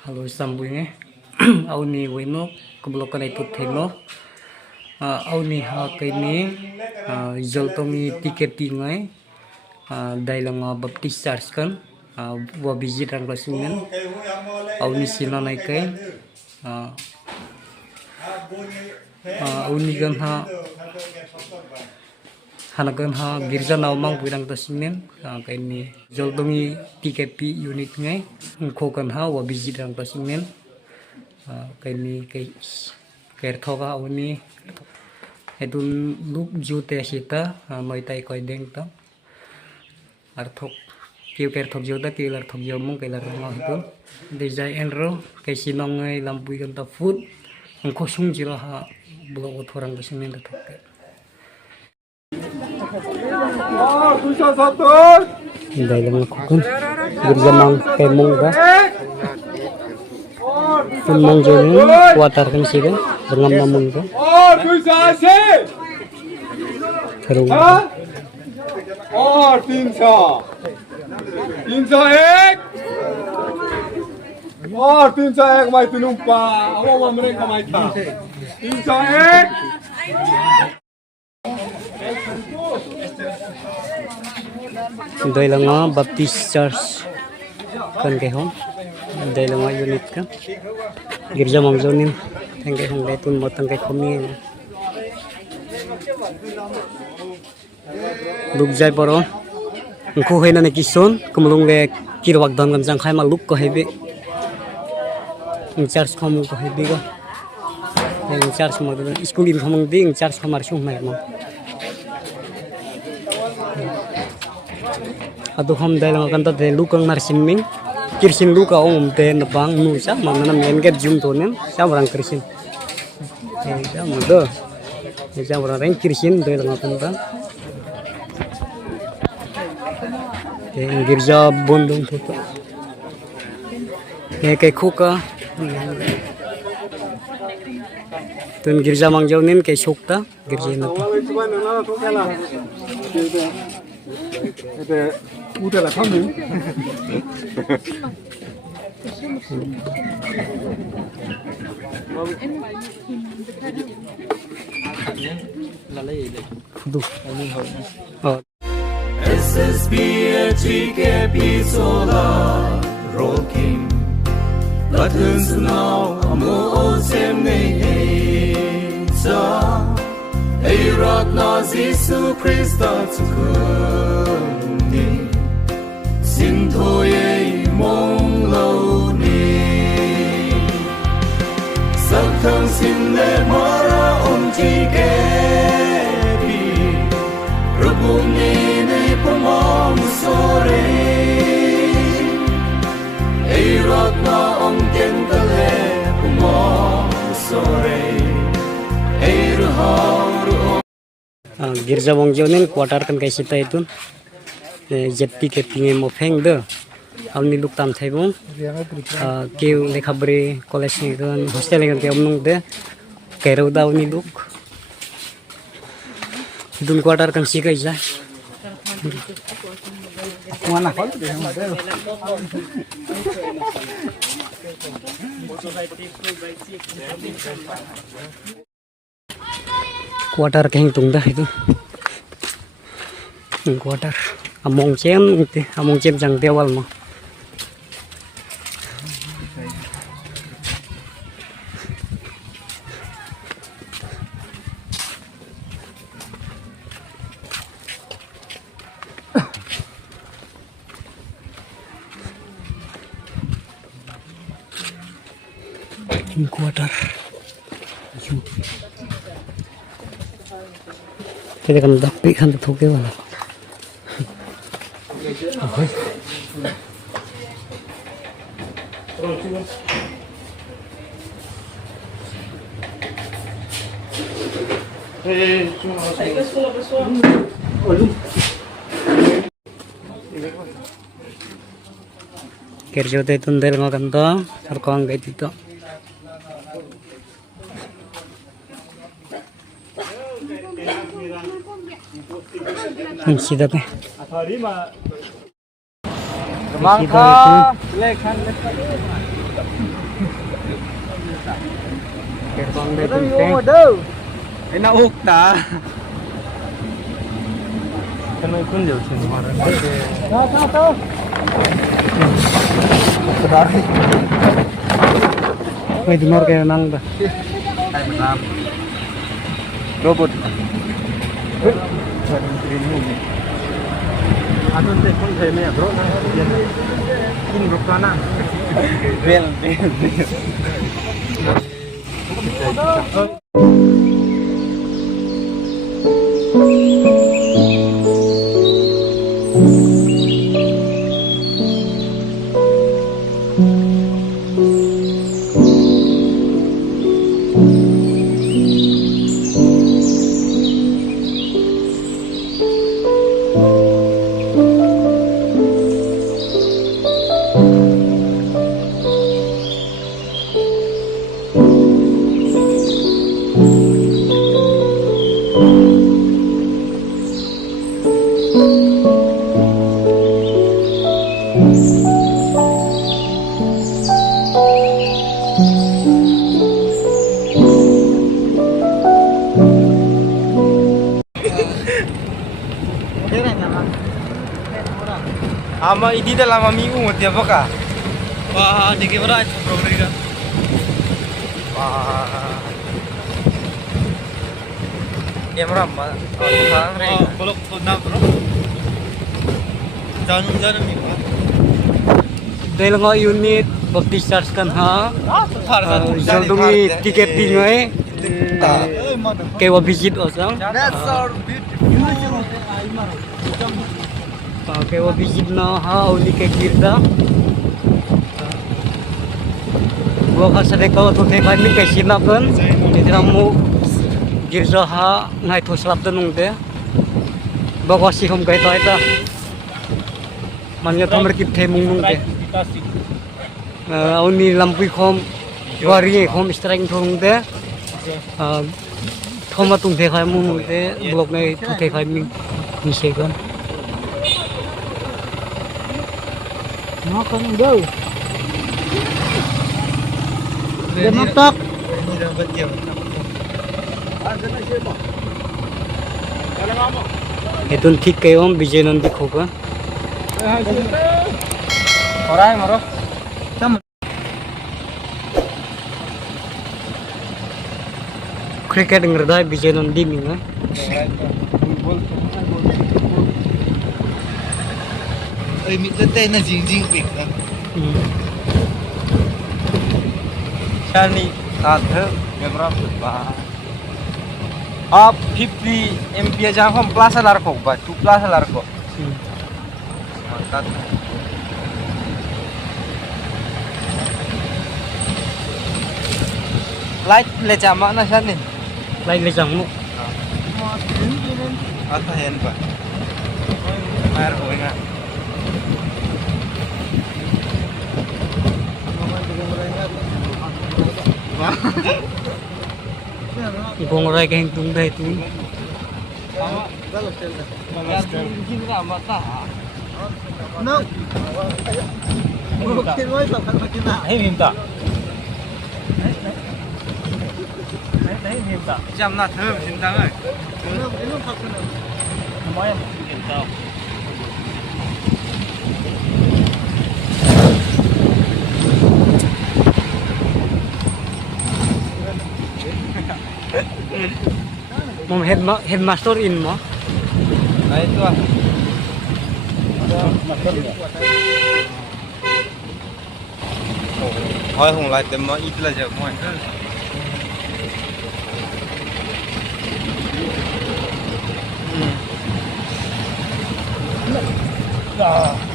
Halo sambungnya. Au ni weno keblokan itu telo. Au ni ha kini joltongi tiket tingai. Dailang baptis charge kan. Wa visit rang pasungen. Au ni sila naik kai. Au ni gan ha hanagan ha girja naumang pirang tasinen kaini joltongi tiket pi unit ngai khokan ha wa visit rang pasinen kaini kai ker thoga uni hedun luk jute sita mai tai koi deng ta arthok kiu ker thok jota kiu lar thok jomong kai lar ngau hitu dejai enro kai sinong ngai lampui kan ta food angko sung jira ha blog thorang pasinen ta thok Dalam kukun berjamang kemung ba kemung joni watar kan sih kan dengan namun ko terus 300 ek mai tunumpa awa mereka mai ta 300 ek Doi langa baptis church kan ke hom doi langa unit kan girja mangjonin tangke hong dai tun motang ke khomi luk jai poro ko hoina ne kison kumlung le kirwak dan kan jang khai ma luk ko hebe church khom ko hebe go church mo school in khomong ding church khamar sung mai mo adu ham dai lang kan ta de lukang mar siming kirsin luka om te na bang nu sa manana men get jum to nem sa warang kirsin ja modo ja warang kirsin dai lang kan ta girja bondong to kai khuka tun girja mangjau nin kai sukta girja na udah lah kamu SSBHKP Solar Rocking 같은 수나우 아무 셈네 자 에이락 나 지수 크리스타 축하니 신토의 몽로니 석탕 신내 마라 옴지게비 루붕니네 봄아 무소리 에이락 나 옴겐달레 봄아 무소리 에이르하우르 girja bongjonin quarter kan kai sita itu jetpi ke pinge mo pheng de amni luk tam thaibong ke lekhabri college ni kan hostel kan ke omnung de kerau daw ni luk dun quarter kan sikai ja mana kau quarter keng tung dah itu quarter among chem jang dewal mah quarter cái này còn đặc biệt hơn thuộc cái vào kerja itu ndel ngakan to arkong gait itu sidat nih Mangka lekhan Gerbang dari Tunteng. Inauk ta. Kan may kun jauh sini kemarin. Tahu. May dengar kayak nang dah. Hai benar. Robot. Atun teh kun saya me bro nang kin bro kana. Bel. Ama idi dalam minggu ngerti apa kah? Wah, di kamera itu program. Wah. Kamera apa? Oh, kalau na bro. Jangan nih. Dahil nga unit bag-discharge kan ha. Jaldungi tiket bingoy. Kay wa visit osang. That's so beautiful. Kay wa visit na ha uli kay Kirda. Gua ka sa dekaw to kay kami kay sinakan. Itira mo Girja ha ngai to slap tanung de. Bawa si hom kay ta ita. Manya tamer kip the mung nung de. Uni lampui khom wari khom strike thong de. Thoma tung the khai mung nung de blok nai to the khai mi se kan. Nó không đâu. Để nó tóc. Itun thik kayo ang Vijay Nandi Khoka. Orai maro. Cricket ngerday Vijay Nandi minga. Ơi, mình tên là Jing Pik. Shani Adhe kamera ba. Up 50 MP jang hom plus alar ko ba 2 plus alar ko. Mantap. Light le chama na shani. Lain le jang mo. Ata hen ba. Mar ko nga. Ibong ray kahing tung day tu. No. Mungkin mau sampai kita. Hey minta. Đấy hiện tại. Jam na thơm xin tang ơi. Nó thật nữa. Mới em hiện tại. Mom headmaster in mo. Nah itu ah. Hỏi hùng lại tìm mà ít là giờ mọi người.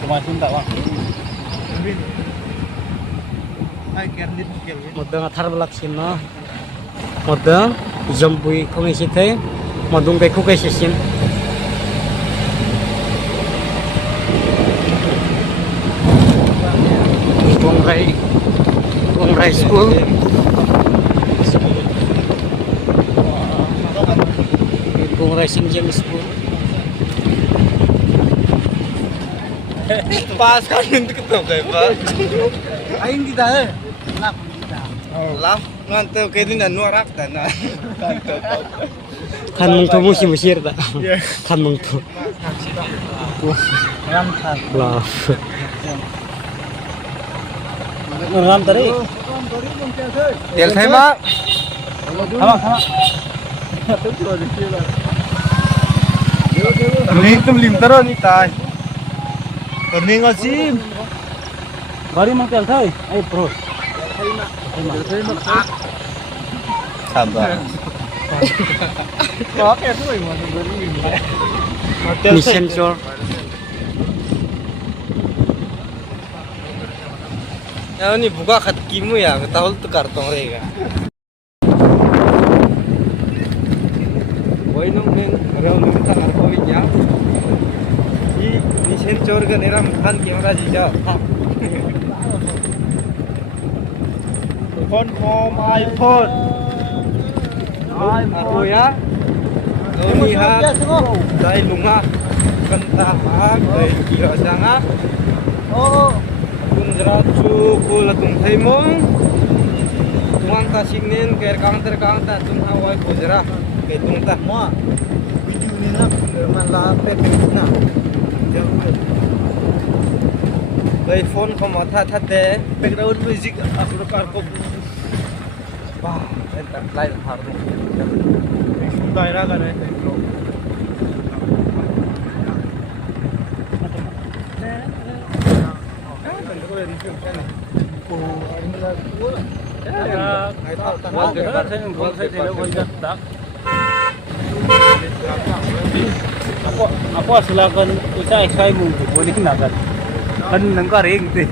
Kemasin tak wah. Ay kerdit kel. Modang athar balak sin no. Modang jampui khongi sithai modung kai khu kai sisin. Bongrai school. Bongrai Sinjam school. Pas kan untuk ketemu kayak Pak. Aing kita Laf ngantuk kayak itu dan nuarak dan kan mung tu musim mesir tak kan mung tu Ram thang. lah Ram tadi. Tel thay mak Sama. Lim tum lim taro ni tai Pening asim Bari mang tel thay. Ayo bro. Sabar Có cái thôi mà bari. ni sensor Ya ini buka katimu ya, ketahui tuh kartong rega. Boy nung neng, ada nung tangan kau ya. Ini sensor kan eram kan kamera jija. Phone from iPhone. Aku ya. Kau lihat, dari lunga, kentah dari kira sana. Oh. Kundraju kulatung thaimong tuang ta singnen ker kang ta tung hawai kujra ke tung ta Mo. Video ni na man la pe na. kai phone ko matha thate Background music aku kar ko. wah entar lain harus Daerah kan eh. Aku silakan usai saya mungkin boleh nakan. Kan nengkar ring tu.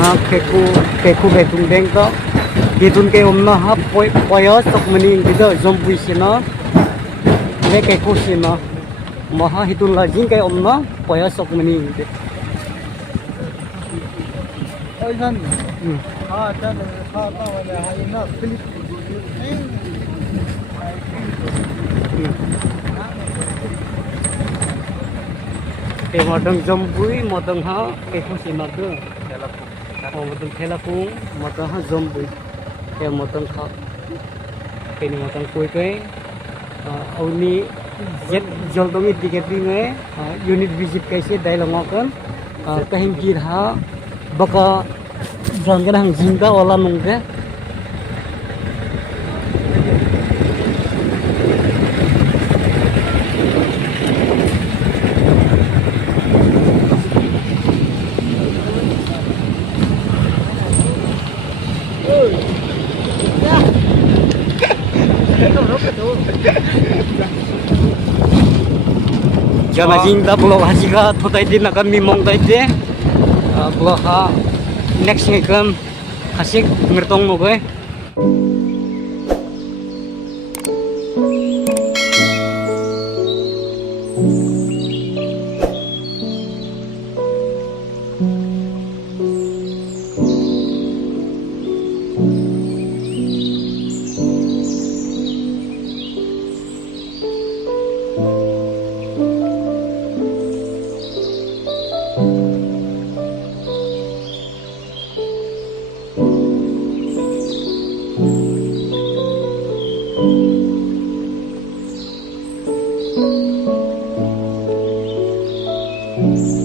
ha keku betung deng to ditun ke omna ha poyo sok mani gitu zombui sina ke keku sina maha hitun lajing ke omna poyo sok mani gitu Oi san. Ha chan ha ta wala ha ina clip. ke modong zombui modong ha keku sina tu modong thelapung modong ha zombui ke modong kha ke ni modong koi ke auni jet joldomi diketi nge unit visit kaise dailongokan kahim kirha baka jangan hang jingga olah nungke jangan jingga belum hasilnya totai din akan mimong tadi belum next ngekam kasih ngertong mo gue Thank you.